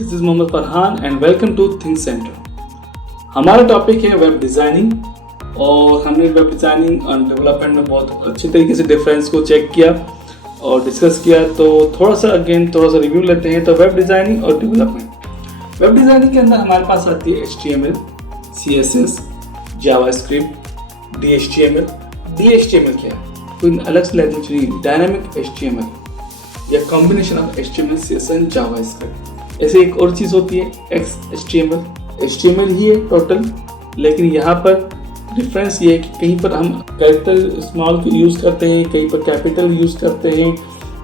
This is Mohammad Farhan and welcome to think centre. हमारा topic है web designing और हमने वेब डिज़ाइनिंग और डेवलपमेंट में बहुत अच्छे तरीके से डिफरेंस को चेक किया और डिस्कस किया। तो थोड़ा सा रिव्यू लेते हैं। तो वेब डिज़ाइनिंग और डेवलपमेंट। वेब डिज़ाइनिंग के अंदर हमारे पास आती है HTML, CSS, JavaScript, DHTML। DHTML क्या है? कोई अलग से लैंग्वेज नहीं, डायनामिक HTML या combination of HTML, CSS and JavaScript. ऐसे एक और चीज़ होती है XHTML। HTML ही है टोटल, लेकिन यहाँ पर डिफरेंस ये है कि कहीं पर हम कैरेक्टर स्मॉल यूज़ करते हैं, कहीं पर कैपिटल यूज़ करते हैं।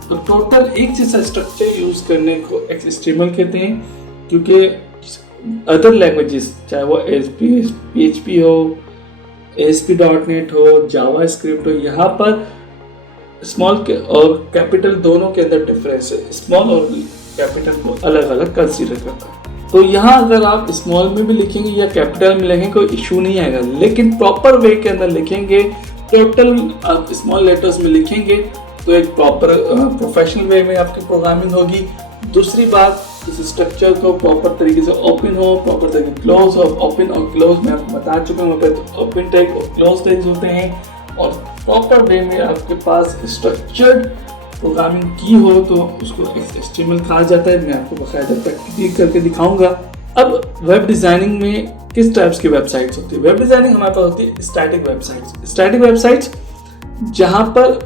तो टोटल एक जैसा स्ट्रक्चर यूज़ करने को XHTML कहते हैं, क्योंकि अदर लैंग्वेजेस चाहे वो PHP हो, ASP.NET हो, जावास्क्रिप्ट हो, यहाँ पर स्मॉल के और कैपिटल दोनों के अंदर डिफरेंस है। स्मॉल और कैपिटल को अलग अलग कंसीडर करता है। तो यहाँ अगर आप स्मॉल में भी लिखेंगे या कैपिटल में लिखेंगे कोई इशू नहीं आएगा, लेकिन प्रॉपर वे के अंदर लिखेंगे, टोटल आप स्मॉल लेटर्स में लिखेंगे तो एक प्रॉपर प्रोफेशनल वे में आपकी प्रोग्रामिंग होगी। दूसरी बात, इस स्ट्रक्चर को प्रॉपर तरीके से ओपन हो, प्रॉपर तरीके से क्लोज हो। ओपन और क्लोज मैं आपको बता चुका हूँ, ओपन टैग और क्लोज टैग्स होते हैं। और प्रॉपर वे में आपके पास स्ट्रक्चर्ड प्रोग्रामिंग की हो तो उसको HTML कहा जाता है। मैं आपको बाकायदा प्रैक्टिकली करके दिखाऊंगा। अब वेब डिज़ाइनिंग में किस टाइप्स की वेबसाइट्स होती है? वेब डिज़ाइनिंग हमारे पास होती है स्टैटिक वेबसाइट्स। स्टैटिक वेबसाइट्स जहाँ पर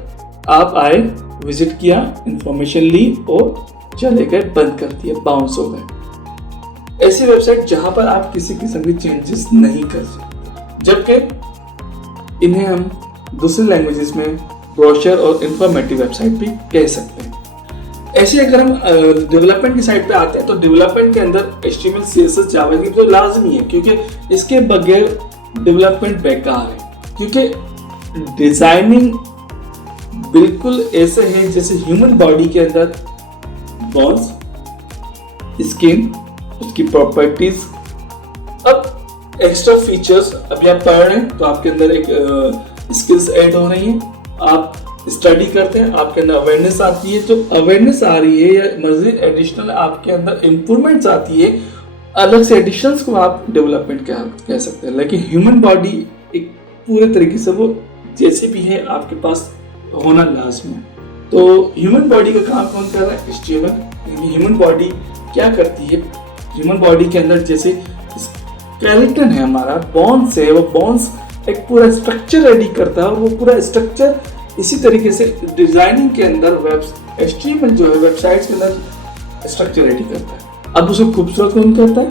आप आए, विजिट किया, इंफॉर्मेशन ली और चले गए, बंद कर दिया, बाउंस हो गए। ऐसी वेबसाइट जहाँ पर आप किसी किस्म की चेंजेस नहीं कर सकते, जबकि इन्हें हम दूसरी लैंग्वेजेस में ब्रोशर और इंफॉर्मेटिव वेबसाइट भी कह सकते हैं। ऐसे अगर हम डेवलपमेंट की साइड पे आते हैं तो डेवलपमेंट के अंदर HTML, CSS, जावास्क्रिप्ट तो लाजमी है, क्योंकि इसके बगैर डेवलपमेंट बेकार है। क्योंकि डिजाइनिंग बिल्कुल ऐसे है जैसे ह्यूमन बॉडी के अंदर बोन्स, स्किन, उसकी प्रॉपर्टीज, अब एक्स्ट्रा फीचर्स अभी आप पढ़ रहे हैं तो आपके अंदर एक स्किल्स ऐड हो रही हैं। आप स्टडी करते हैं, आपके अंदर अवेयरनेस आती है। जो अवेयरनेस आ रही है या मजीद एडिशनल आपके अंदर इम्प्रूवमेंट्स आती है, अलग से एडिशंस को आप डेवलपमेंट कह सकते हैं। लेकिन ह्यूमन बॉडी एक पूरे तरीके से वो जैसे भी है आपके पास होना लाजमी है। तो ह्यूमन बॉडी का काम कौन कर रहा है? HTML। ह्यूमन बॉडी क्या करती है? ह्यूमन बॉडी के अंदर जैसे स्केलेटन है हमारा, बोन्स है, वो बोन्स एक पूरा स्ट्रक्चर रेडी करता है और वो पूरा स्ट्रक्चर इसी तरीके से डिजाइनिंग के अंदर HTML जो है वेबसाइट्स के अंदर स्ट्रक्चर रेडी करता है। अब उसको खूबसूरत कौन करता है?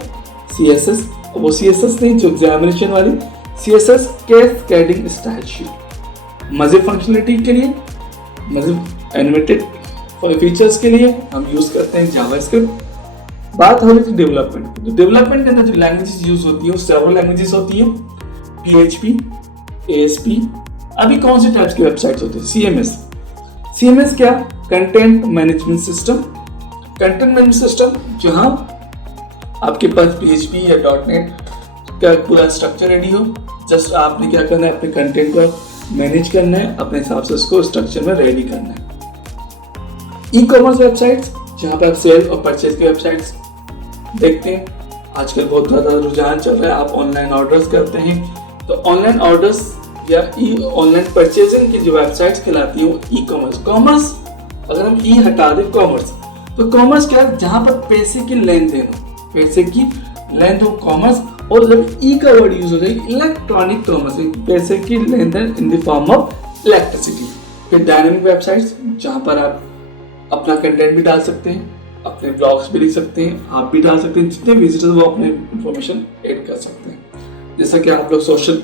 CSS। वो CSS नहीं जो एग्जामिनेशन वाली CSS, कैस्केडिंग स्टाइल शीट। मजे फंक्शनलिटी के लिए, मजे एनिमेटेड फीचर्स के लिए हम यूज करते हैं जावास्क्रिप्ट। बात हो रही थी डेवलपमेंट। तो डेवलपमेंट के अंदर जो लैंग्वेजेस यूज होती है वो सेवरल लैंग्वेजेस होती है, PHP, ASP। अभी कौन से टाइप्स की वेबसाइट्स होती है? CMS क्या? Content management system. Content management system जहां आपके पास PHP या .NET का पूरा स्ट्रक्चर रेडी हो, जस्ट आपने क्या करना है, अपने कंटेंट को मैनेज करना है, अपने हिसाब से उसको स्ट्रक्चर में रेडी करना है। ई-कॉमर्स वेबसाइट्स जहां पर आप सेल और परचेज की वेबसाइट्स देखते हैं। आजकल बहुत ज़्यादा रुझान चल रहा है, आप ऑनलाइन ऑर्डर्स करते हैं। तो ऑनलाइन ऑर्डर्स या ऑनलाइन परचेजिंग की जो वेबसाइट्स कहलाती है वो ई-कॉमर्स। कॉमर्स अगर हम ई हटा दें, कॉमर्स, तो कॉमर्स क्या है? जहां पर पैसे की लेन देन हो, पैसे की लेन हो, कॉमर्स। और जब ई का वर्ड यूज हो जाए, इलेक्ट्रॉनिक कॉमर्स, पैसे की लेन देन in the form of electricity. फिर डायनामिक वेबसाइट्स जहां पर आप अपना कंटेंट भी डाल सकते हैं, अपने ब्लॉग्स भी लिख सकते हैं, आप भी डाल सकते हैं, जितने विजिटर्स वो अपने इंफॉर्मेशन ऐड कर सकते हैं। जैसा कि आप लोग सोशल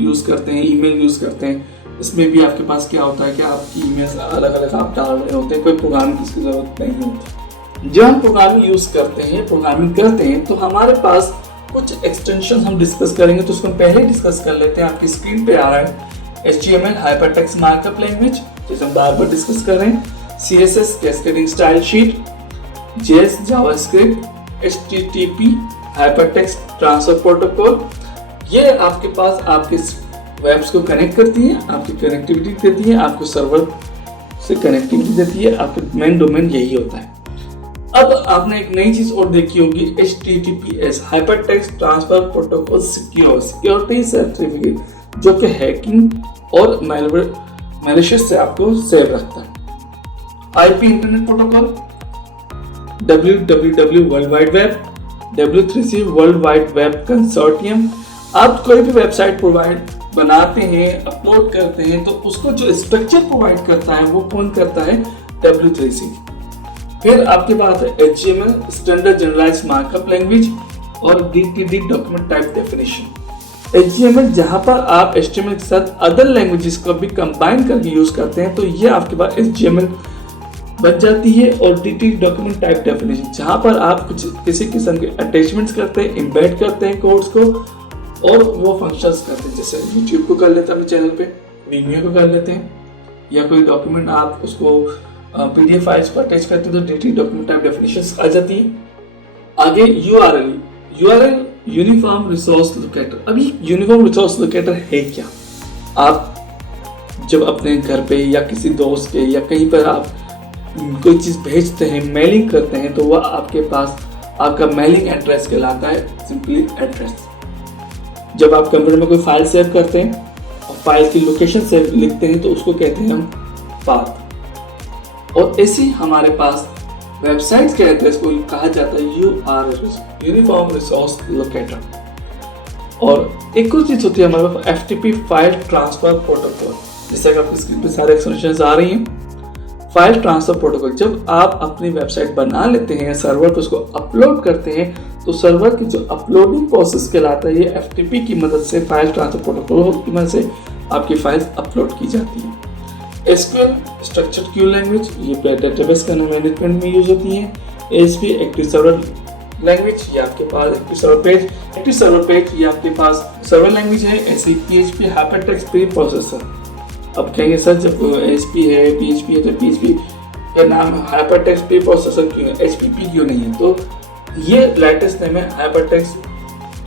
यूज़ करते हैं, ईमेल यूज़ करते हैं, इसमें भी आपके पास क्या होता है कि आपकी ईमेल्स अलग अलग आप डाल रहे होते हैं, कोई प्रोग्रामिंग की ज़रूरत नहीं होती। जब हम प्रोग्रामिंग यूज़ करते हैं, प्रोग्रामिंग करते हैं, तो हमारे पास कुछ एक्सटेंशन हम डिस्कस करेंगे। तो उसको पहले डिस्कस कर लेते हैं। आपकी स्क्रीन पे आ रहा है HTML, हाइपरटेक्स्ट मार्कअप लैंग्वेज, जैसे हम बार बार डिस्कस कर रहे हैं। CSS, cascading style sheet, JS, JavaScript, HTTP, hypertext transfer protocol. ये आपके पास आपके वेब्स को कनेक्ट करती है, आपकी कनेक्टिविटी देती है, आपको सर्वर से कनेक्टिविटी देती है। आपका मेन डोमेन यही होता है। अब आपने एक नई चीज और देखी होगी, HTTPS hypertext transfer protocol security certificate, जो कि हैकिंग और मैलिशियस से आपको सेव रखता है। IP internet protocol, www world wide web, W3C world wide web consortium. आप कोई भी वेबसाइट बनाते हैं, अपलोड करते हैं, तो उसको जो स्ट्रक्चर प्रोवाइड करता है वो कौन करता है? W3C। फिर आपके पास है HTML standard generalized markup language और DTD document type definition. HTML जहां पर आप HTML के साथ अदर लैंग्वेजेस को भी कंबाइन करके यूज करते हैं, तो ये आपके पास HTML बन जाती है। और DTD डॉक्यूमेंट टाइप डेफिनेशन, जहां पर आप कुछ किसी किस्म के अटैचमेंट्स करते हैं, एम्बेड करते हैं कोड्स को, और वो फंक्शंस करते हैं। जैसे YouTube को कर लेते हैं अपने चैनल पे, Vimeo को कर लेते हैं, या कोई डॉक्यूमेंट आप उसको PDF फाइल्स को अटैच करते हैं तो DTD डॉक्यूमेंट टाइप डेफिनेशंस आ जाती है। आगे URL यूनिफॉर्म रिसोर्स लोकेटर। अब ये यूनिफॉर्म रिसोर्स लोकेटर है क्या? आप जब अपने घर पे या किसी दोस्त के या कहीं पर आप कोई चीज भेजते हैं, मेलिंग करते हैं, तो वह आपके पास आपका मेलिंग एड्रेस कहलाता है, सिंपली एड्रेस। जब आप कंप्यूटर में कोई फाइल सेव करते हैं और फाइल की लोकेशन से लिखते हैं तो उसको कहते हैं हम पाथ। और ऐसे हमारे पास वेबसाइट के एड्रेस को कहा जाता है URL यूनिफॉर्म रिसोर्स लोकेटर। और एक और चीज होती है हमारे पास FTP फाइल ट्रांसफर प्रोटोकॉल। जैसे कि आपकी स्क्रीन पे सारे एक्सटेंशंस आ रही हैं। फाइल ट्रांसफर प्रोटोकॉल, जब आप अपनी वेबसाइट बना लेते हैं, सर्वर पर उसको अपलोड करते हैं, तो सर्वर की जो अपलोडिंग प्रोसेस कहलाता है, ये FTP की मदद से, फाइल ट्रांसफर प्रोटोकॉल की मदद से आपकी फाइल्स अपलोड की जाती है। SQL स्ट्रक्चर्ड क्यू लैंग्वेज, ये डेटाबेस का मैनेजमेंट में यूज होती है। ASP एक्टिव सर्वर लैंग्वेज, ये आपके पास एक्टिव सर्वर पेज ये आपके पास सर्वर लैंग्वेज है। ऐसे PHP हाइपरटेक्स्ट प्री प्रोसेसर। अब कहेंगे सर जब ASP है, PHP है, तो PHP का नाम हाइपरटेक्स्ट प्री प्रोसेसर क्यों है, HPP क्यों नहीं है? तो ये लेटेस्ट नेम है हाइपरटेक्स्ट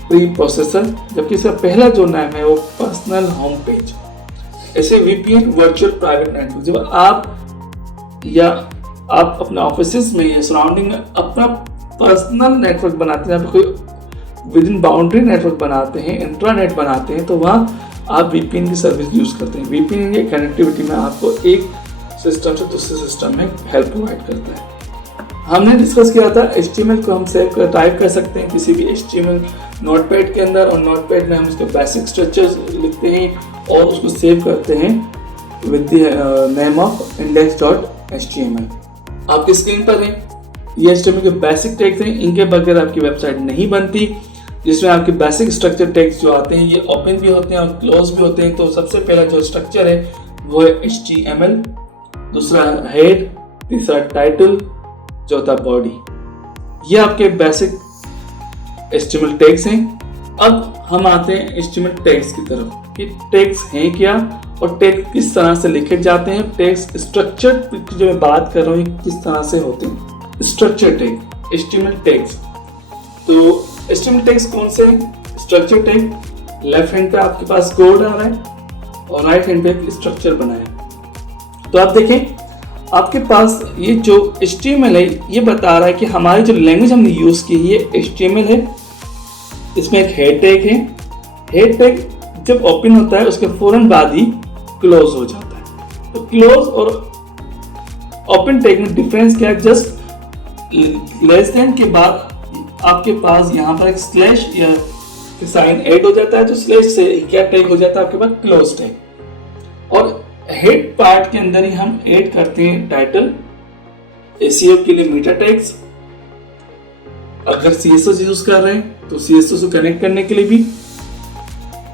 प्री प्रोसेसर, जबकि इसका पहला जो नाम है वो पर्सनल होम पेज। ऐसे VPN वर्चुअल प्राइवेट नेटवर्क, जब आप अपने ऑफिस में या सराउंडिंग में अपना पर्सनल नेटवर्क बनाते हैं, आप कोई विद इन बाउंड्री नेटवर्क बनाते हैं, इंट्रानेट बनाते हैं, तो वहाँ आप VPN की सर्विस यूज करते हैं। VPN ये कनेक्टिविटी में आपको एक सिस्टम से दूसरे सिस्टम में हेल्प प्रोवाइड करता है। हमने डिस्कस किया था HTML को हम टाइप कर सकते हैं किसी भी HTML नोटपैड के अंदर, और नोटपैड में हम उसके बेसिक स्ट्रक्चर्स लिखते हैं और उसको सेव करते हैं with the name of index.html। आपकी स्क्रीन पर है ये HTML के बेसिक टैग्स हैं, इनके बगैर आपकी वेबसाइट नहीं बनती। जिसमें आपके बेसिक स्ट्रक्चर टैग्स जो आते हैं ये ओपन भी होते हैं और क्लोज भी होते हैं। तो सबसे पहला जो स्ट्रक्चर है वो है HTML, दूसरा हेड, तीसरा टाइटल, चौथा बॉडी। ये आपके बेसिक HTML टैग्स हैं। अब हम आते हैं HTML टैग्स की तरफ कि टैग्स हैं क्या और टैग किस तरह से लिखे जाते हैं। टैग्स स्ट्रक्चर जो मैं बात कर रहा हूँ किस तरह से होते हैं। Structure tag, HTML tags. तो HTML टैग्स कौन से हैं? स्ट्रक्चर टैग, लेफ्ट हैंड पे आपके पास कोड आ रहा है और राइट हैंड पे एक स्ट्रक्चर बना है। तो आप देखें आपके पास ये जो HTML है ये बता रहा है कि हमारी जो लैंग्वेज हमने यूज की है ये HTML है। इसमें एक हेड टैग है। हेड टैग जब ओपन होता है उसके फौरन बाद ही क्लोज हो जाता है। तो क्लोज और ओपन टैग में डिफरेंस क्या है? जस्ट लेस देन के बाद आपके पास यहाँ पर एक स्लैश या साइन ऐड हो जाता है, तो स्लैश से क्या टैग हो जाता है आपके पास? Close tag. और हेड पार्ट के अंदर ही हम ऐड करते हैं टाइटल, SEO के लिए मेटा टैग्स। अगर CSS यूज कर रहे हैं तो CSS को कनेक्ट करने के लिए भी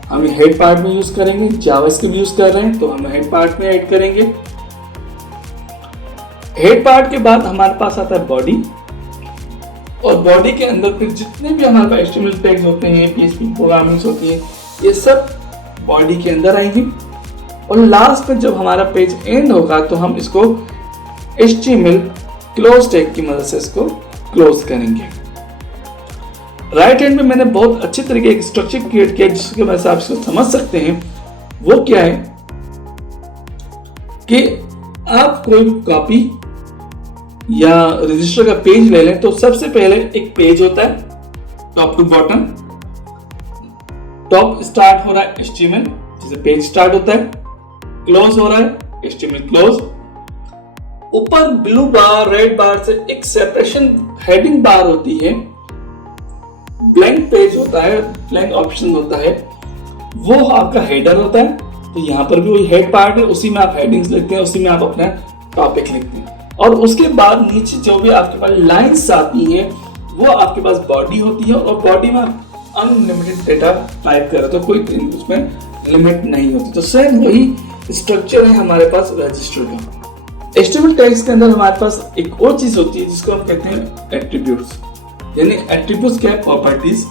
हम हेड पार्ट में यूज करेंगे। जावास्क्रिप्ट यूज कर रहे हैं तो हम हेड पार्ट में ऐड करेंगे। हेड पार्ट के बाद हमारे पास आता है बॉडी, और बॉडी के अंदर फिर जितने भी हमारे पास HTML टैग्स होते हैं, PHP प्रोग्रामिंग होती है, ये सब बॉडी के अंदर आएंगे। और लास्ट में जब हमारा पेज एंड होगा तो हम इसको HTML क्लोज टैग की मदद से इसको क्लोज करेंगे। राइट हैंड में मैंने बहुत अच्छे तरीके एक स्ट्रक्चर क्रिएट किया जिसके वजह से आप इसको समझ सकते हैं। वो क्या है कि आप कोई कॉपी या रजिस्टर का पेज ले लें तो सबसे पहले एक पेज होता है top to bottom. Top start हो रहा है HTML, जैसे पेज स्टार्ट होता है, क्लोज हो रहा है HTML क्लोज। ऊपर ब्लू बार रेड बार से एक सेपरेशन हेडिंग बार होती है, ब्लैंक पेज होता है, ब्लैंक ऑप्शन होता है, वो आपका हेडर होता है। तो यहाँ पर भी वही हेड पार्ट है, उसी में आप हेडिंग्स लिखते हैं, उसी में आप अपना टॉपिक लिखते हैं। और उसके बाद नीचे जो भी आपके पास लाइंस आती हैं वो आपके पास बॉडी होती है, और बॉडी में अनलिमिटेड डेटा टाइप कर रहे तो कोई उसमें लिमिट नहीं होती। तो सेम वही स्ट्रक्चर है हमारे पास रजिस्टर का। HTML टैग्स के अंदर हमारे पास एक और चीज होती है जिसको हम कहते हैं एट्रीब्यूट्स। यानी एट्रीब्यूट्स क्या है? प्रॉपर्टीज।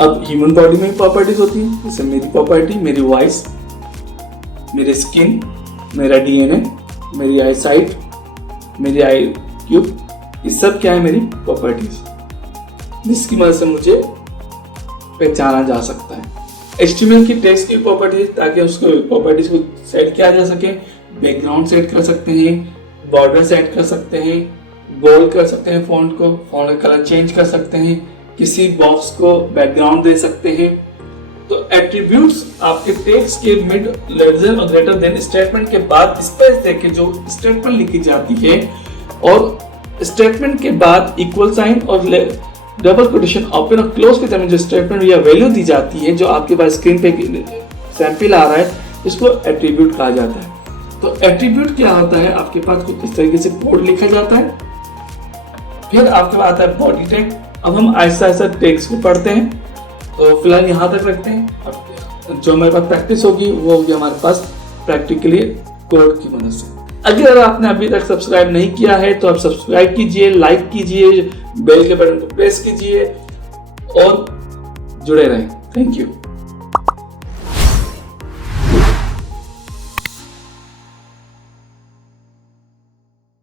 अब ह्यूमन बॉडी में प्रॉपर्टीज होती है, जैसे मेरी प्रॉपर्टी, मेरी वॉइस, मेरी स्किन, मेरा DNA, मेरी आई साइट, मेरी आई क्यूब, ये सब क्या है? मेरी प्रॉपर्टीज, जिसकी मदद से मुझे पहचाना जा सकता है। HTML की टेक्स्ट की प्रॉपर्टीज, ताकि उसको प्रॉपर्टीज को सेट किया जा सके। बैकग्राउंड सेट कर सकते हैं, बॉर्डर सेट कर सकते हैं, बोल्ड कर सकते हैं फॉन्ट को, फॉन्ट का कलर चेंज कर सकते हैं, किसी बॉक्स को बैकग्राउंड दे सकते हैं। तो एट्रीब्यूट्स आपके टेक्स्ट के मिड, लेस देन और ग्रेटर देन स्टेटमेंट के बाद स्पेस देके जो स्टेटमेंट लिखी जाती है, और स्टेटमेंट के बाद इक्वल साइन और डबल कोटेशन ओपन और क्लोज के तरह जो स्टेटमेंट या वैल्यू दी जाती है, जो आपके पास स्क्रीन पे सैंपल आ रहा है, इसको एट्रीब्यूट कहा जाता है। तो एट्रीब्यूट क्या होता है? आपके पास कुछ इस तरीके से कोड लिखा जाता है, फिर आपके पास आता है बॉडी टैग। अब हम ऐसा ऐसा टेक्स्ट को पढ़ते हैं, तो फिलहाल यहाँ तक रखते हैं। अब जो हमारे पास प्रैक्टिस होगी वो होगी हमारे पास प्रैक्टिकली कोड की मदद से। अगर आपने अभी तक सब्सक्राइब नहीं किया है तो आप सब्सक्राइब कीजिए, लाइक कीजिए, बेल के बटन को प्रेस कीजिए और जुड़े रहें। Thank you.